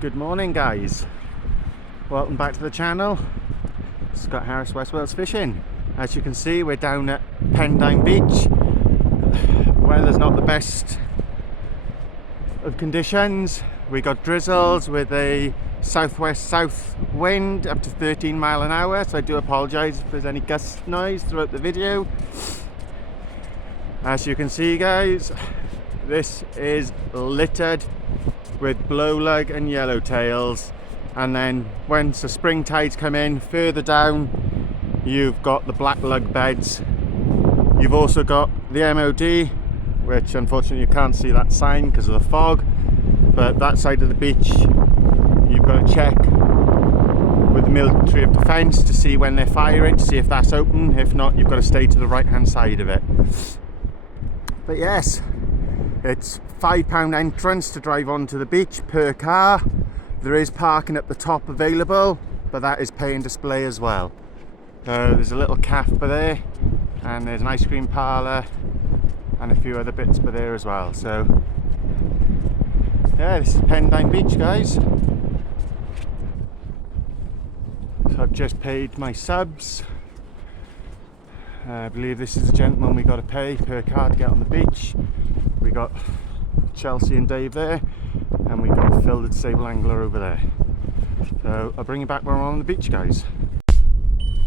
Good morning, guys. Welcome back to the channel. Scott Harris, West Wales Fishing. As you can see, we're down at Pendine Beach. Weather's not the best of conditions. We got drizzles with a southwest south wind up to 13 miles an hour, so I do apologise if there's any gust noise throughout the video. As you can see, guys, this is littered with blow lug and yellowtails, and then once the spring tides come in further down, you've got the black lug beds. You've also got the MOD, which unfortunately you can't see that sign because of the fog, but that side of the beach you've got to check with the military of defence to see when they're firing, to see if that's open. If not, you've got to stay to the right hand side of it. But yes, it's £5 entrance to drive onto the beach per car. There is parking at the top available, but that is pay and display as well. There's a little cafe there, and there's an ice cream parlour and a few other bits by there as well. So yeah, this is Pendine Beach, guys. So I've just paid my subs. I believe this is the gentleman we got to pay per car to get on the beach. We got Chelsea and Dave there, and we got Phil, the disabled angler, over there. So I'll bring you back when we're on the beach, guys.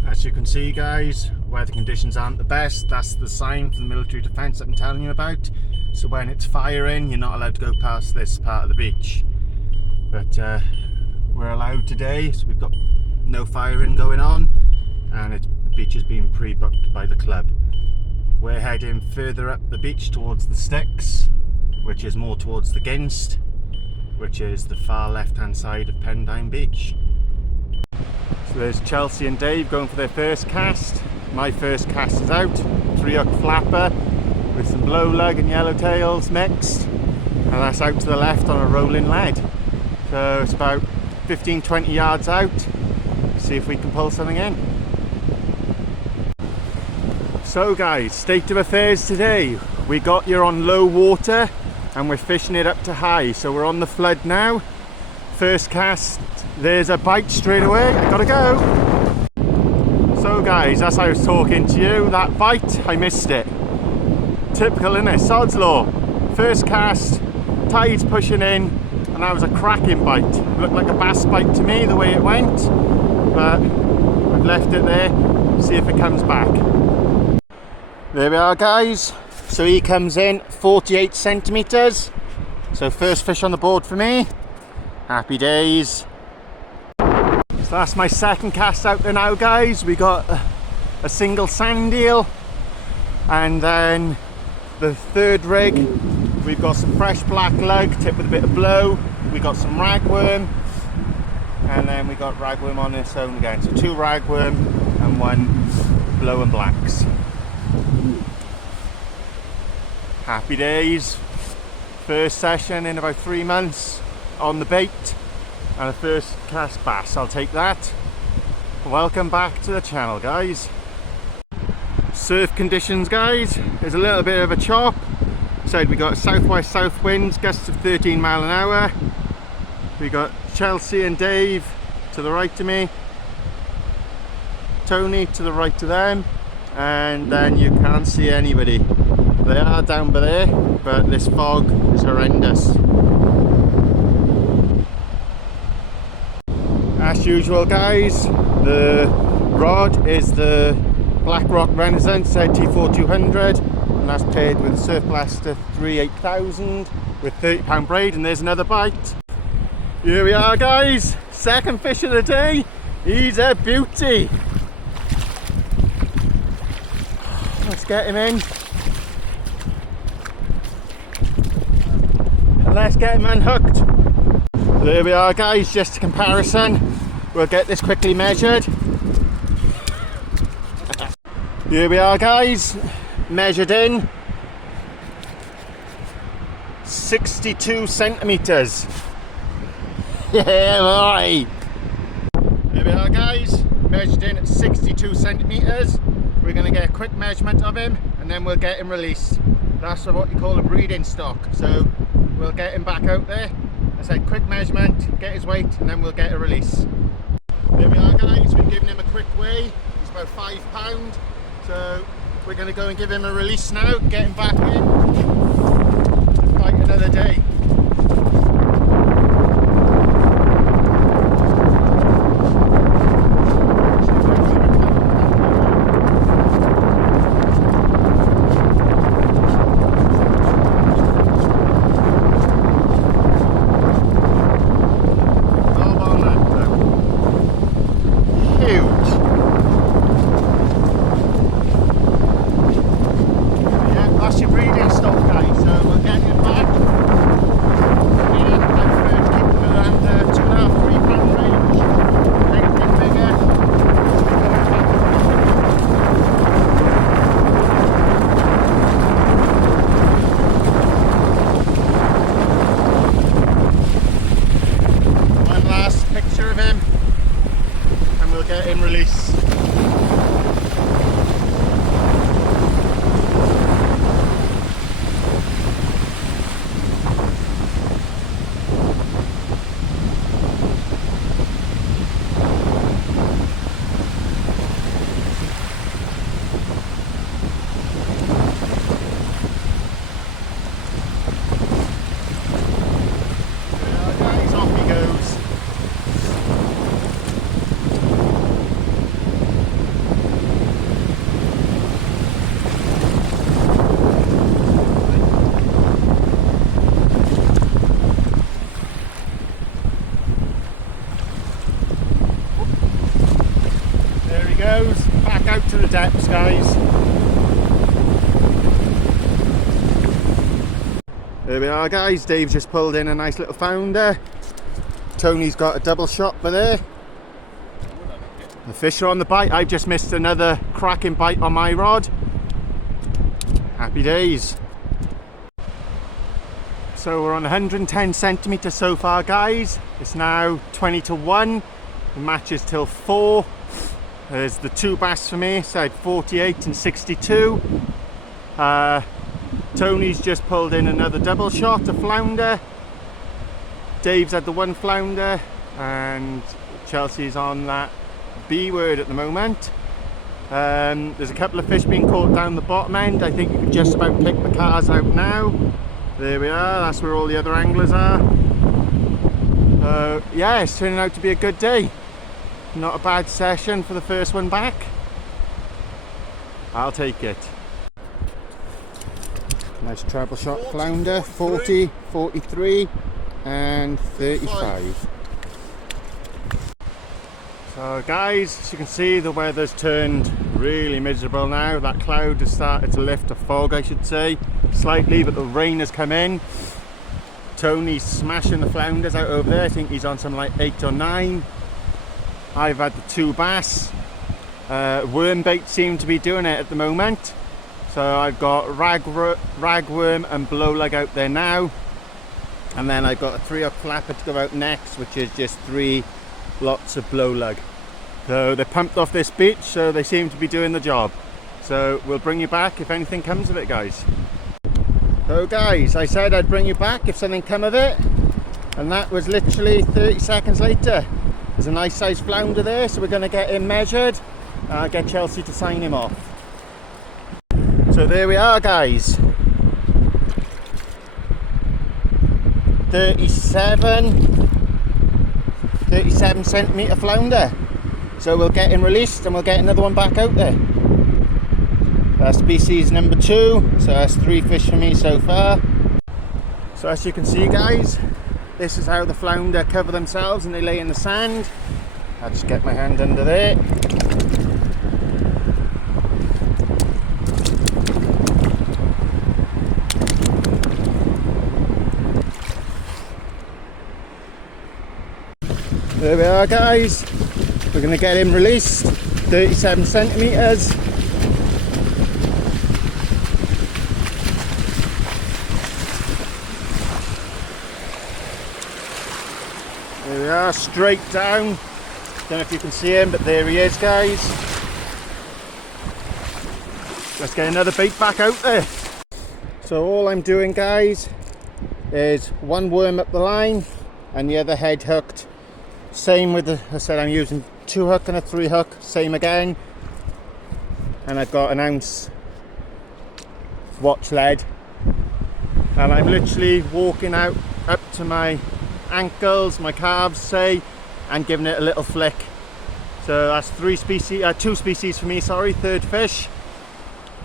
As you can see, guys, weather conditions aren't the best. That's the sign for the military defence that I'm telling you about. So when it's firing, you're not allowed to go past this part of the beach. But we're allowed today, so we've got no firing going on, and the beach is being pre-booked by the club. We're heading further up the beach towards the Sticks, which is more towards the Ginst, which is the far left hand side of Pendine Beach. So there's Chelsea and Dave going for their first cast. My first cast is out, 3-hook flapper with some blow lug and yellowtails mixed, and that's out to the left on a rolling lead. So it's about 15-20 yards out. See if we can pull something in. So guys, state of affairs today. We got here on low water and we're fishing it up to high. So we're on the flood now. First cast, there's a bite straight away. I gotta go. So guys, as I was talking to you, that bite, I missed it. Typical, innit? Sod's law. First cast, tide's pushing in, and that was a cracking bite. It looked like a bass bite to me, the way it went. But we've left it there, see if it comes back. There we are, guys. So he comes in 48 centimeters. So first fish on the board for me. Happy days. So that's my second cast out there now, guys. We got a single sand eel, and then the third rig we've got some fresh black lug tipped with a bit of blow. We got some ragworm, and then we got ragworm on its own again. So 2 ragworm and 1 blow and blacks. Happy days. First session in about 3 months on the bait, and a first cast bass. I'll take that. Welcome back to the channel, guys. Surf conditions, guys. There's a little bit of a chop. So we got southwest south winds, gusts of 13 miles an hour. We got Chelsea and Dave to the right of me, Tony to the right of them, and then you can't see anybody. They are down by there, but this fog is horrendous. As usual, guys, the rod is the Black Rock Renaissance T4200, and that's paired with Surf Blaster 38000 with £30 braid, and there's another bite. Here we are, guys, second fish of the day. He's a beauty. Let's get him in. And let's get him unhooked. There we are, guys, just a comparison. We'll get this quickly measured. Here we are, guys, measured in 62 centimeters. Yeah, boy. Here we are, guys, measured in at 62 centimeters. We're going to get a quick measurement of him, and then we'll get him released. That's what you call a breeding stock. So we'll get him back out there I said quick measurement, get his weight, and then we'll get a release. There we are, guys. We've given him a quick weigh. He's about £5, so we're going to go and give him a release now, get him back in to fight another day. Back out to the depths, guys. There we are, guys. Dave's just pulled in a nice little flounder. Tony's got a double shot for there. The fish are on the bite. I've just missed another cracking bite on my rod. Happy days. So we're on 110 centimetres so far, guys. It's now 20 to 1. The match is till 4. There's the two bass for me, side 48 and 62. Tony's just pulled in another double shot, a flounder. Dave's had the one flounder, and Chelsea's on that B word at the moment. There's a couple of fish being caught down the bottom end. I think you can just about pick the cars out now. There we are, that's where all the other anglers are. Yeah, it's turning out to be a good day. Not a bad session for the first one back. I'll take it. Nice treble shot flounder, 40, 43 and 35. So guys, as you can see, the weather's turned really miserable now. That cloud has started to lift, a fog I should say, slightly, but the rain has come in. Tony's smashing the flounders out over there. I think he's on some like 8 or 9. I've had the two bass. Worm bait seem to be doing it at the moment. So I've got ragworm and blowlug out there now. And then I've got a 3-up flapper to go out next, which is just 3 lots of blowlug. So they're pumped off this beach, so they seem to be doing the job. So we'll bring you back if anything comes of it, guys. So guys, I said I'd bring you back if something come of it. And that was literally 30 seconds later. There's a nice sized flounder there, so we're going to get him measured. Get Chelsea to sign him off. So there we are, guys. 37 centimetre flounder. So we'll get him released and we'll get another one back out there. That's species number 2, so that's 3 fish for me so far. So as you can see, guys, this is how the flounder cover themselves and they lay in the sand. I'll just get my hand under there. There we are, guys. We're going to get him released. 37 centimetres. There we are, straight down. Don't know if you can see him, but there he is, guys. Let's get another bait back out there. So all I'm doing, guys, is one worm up the line, and the other head hooked. Same with the, I said I'm using 2 hook and a 3 hook, same again. And I've got an ounce watch lead. And I'm literally walking out up to my ankles, my calves say, and giving it a little flick. So that's 2 species for me, sorry, third fish.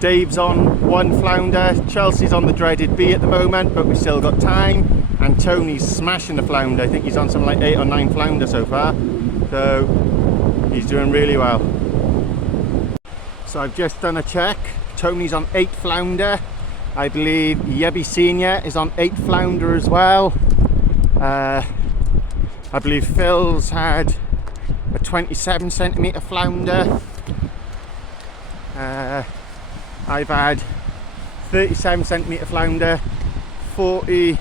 Dave's on 1 flounder, Chelsea's on the dreaded B at the moment, but we've still got time. And Tony's smashing the flounder. I think he's on something like 8 or 9 flounder so far. So he's doing really well. So I've just done a check. Tony's on 8 flounder. I believe Yebby Senior is on 8 flounder as well. I believe Phil's had a 27 centimetre flounder. I've had 37 centimetre flounder, 46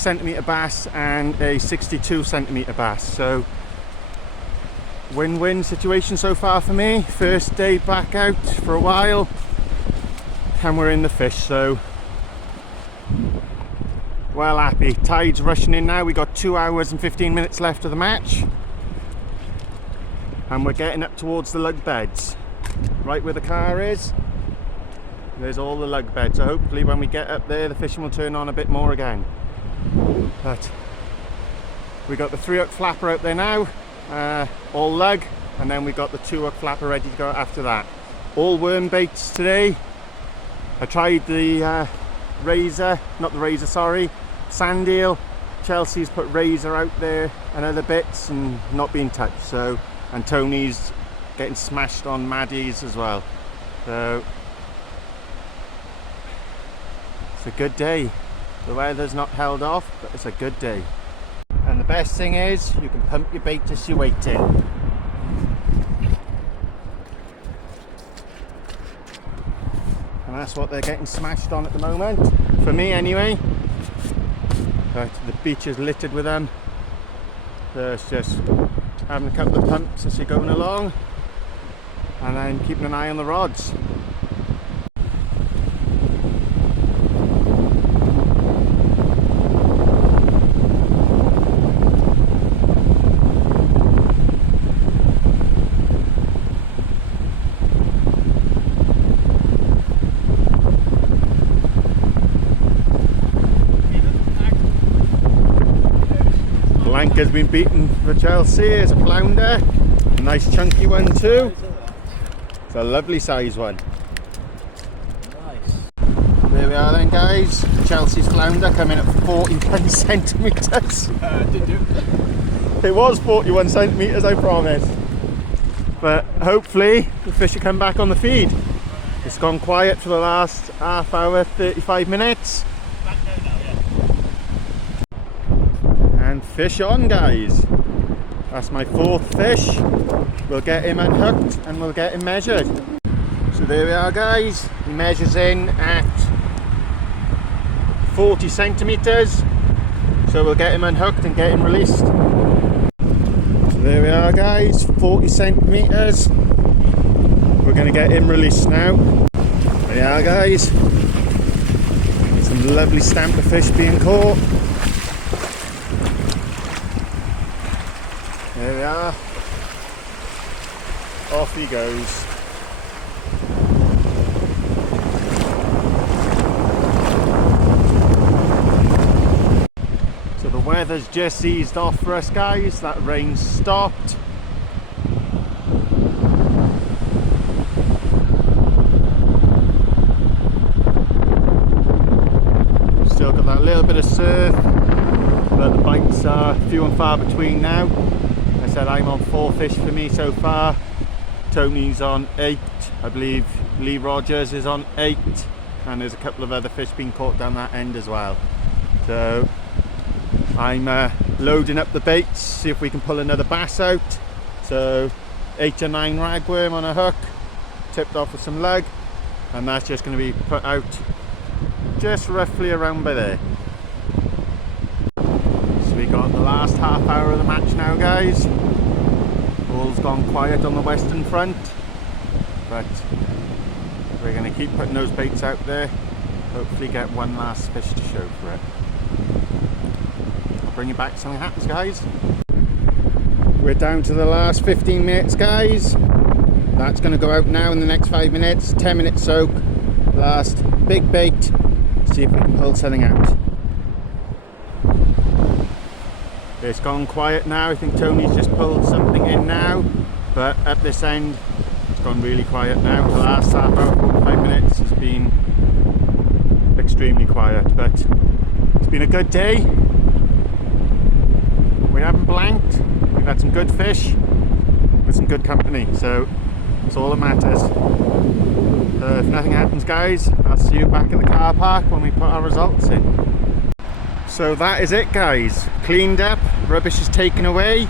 centimetre bass and a 62 centimetre bass. So win-win situation so far for me. First day back out for a while and we're in the fish, so well happy. Tide's rushing in now. We got 2 hours and 15 minutes left of the match and we're getting up towards the lug beds. Right where the car is, there's all the lug beds, so hopefully when we get up there the fishing will turn on a bit more again. But we got the 3 hook flapper out there now, all lug, and then we got the 2 hook flapper ready to go after that. All worm baits today. I tried the sand eel. Chelsea's put razor out there and other bits and not being touched, so, and Tony's getting smashed on maddies as well. So it's a good day. The weather's not held off, but it's a good day. And the best thing is you can pump your bait as you wait in. And that's what they're getting smashed on at the moment, for me anyway. But the beach is littered with them. So it's just having a couple of pumps as you're going along and then keeping an eye on the rods. Has been beaten for Chelsea. It's a flounder, a nice chunky one too. It's a lovely size one. Nice. There we are then, guys. Chelsea's flounder coming at 41 centimetres. It was 41 centimetres, I promise. But hopefully the fish will come back on the feed. It's gone quiet for the last half hour, 35 minutes. And fish on, guys. That's my 4th fish. We'll get him unhooked and we'll get him measured. So there we are, guys. He measures in at 40 centimetres. So we'll get him unhooked and get him released. So there we are, guys. 40 centimetres. We're going to get him released now. There we are, guys. Some lovely stamper fish being caught. There we are. Off he goes. So the weather's just eased off for us, guys. That rain stopped. Still got that little bit of surf, but the bites are few and far between now. I said I'm on 4 fish for me so far. Tony's on 8. I believe Lee Rogers is on 8, and there's a couple of other fish being caught down that end as well. So I'm loading up the baits, see if we can pull another bass out. So 8 or 9 ragworm on a hook, tipped off with some lug, and that's just going to be put out just roughly around by there. We got the last half hour of the match now, guys. All's gone quiet on the western front, but we're going to keep putting those baits out there, hopefully get one last fish to show for it. bring you back if something happens, guys. We're down to the last 15 minutes, guys. That's going to go out now in the next 5 minutes. 10-minute soak. Last big bait. See if we can pull something out. It's gone quiet now. I think Tony's just pulled something in now, but at this end it's gone really quiet now. The last half hour, 45 minutes has been extremely quiet, but it's been a good day. We haven't blanked. We've had some good fish with some good company, so that's all that matters. If nothing happens, guys, I'll see you back in the car park when we put our results in. So that is it, guys. Cleaned up, rubbish is taken away.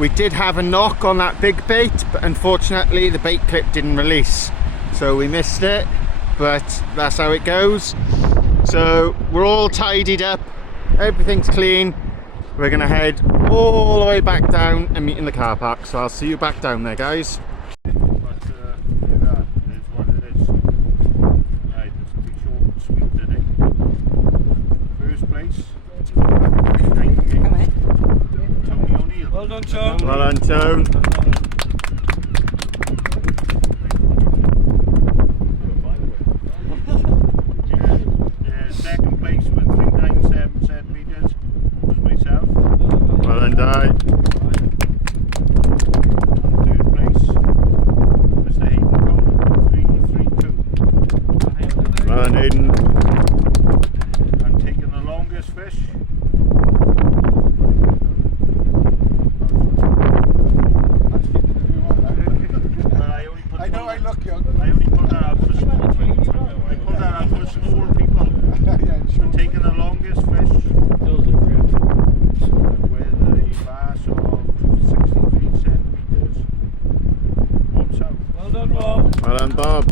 We did have a knock on that big bait, but unfortunately the bait clip didn't release, so we missed it, but that's how it goes. So we're all tidied up, everything's clean. We're gonna head all the way back down and meet in the car park, so I'll see you back down there, guys. Well done, Tom. Well done, Tone. Yeah, second place with 397 centimetres was myself. Well done, Di. Third place, Mr. Hayden Cole, 332. Well done, Hayden. I'm taking the longest fish. I know I look young. I only put that up for I put that up for small people. Yeah, sure. I'm taking the longest fish with a bass of 63 centimetres. What's up? Well done, Rob. Well done, Bob.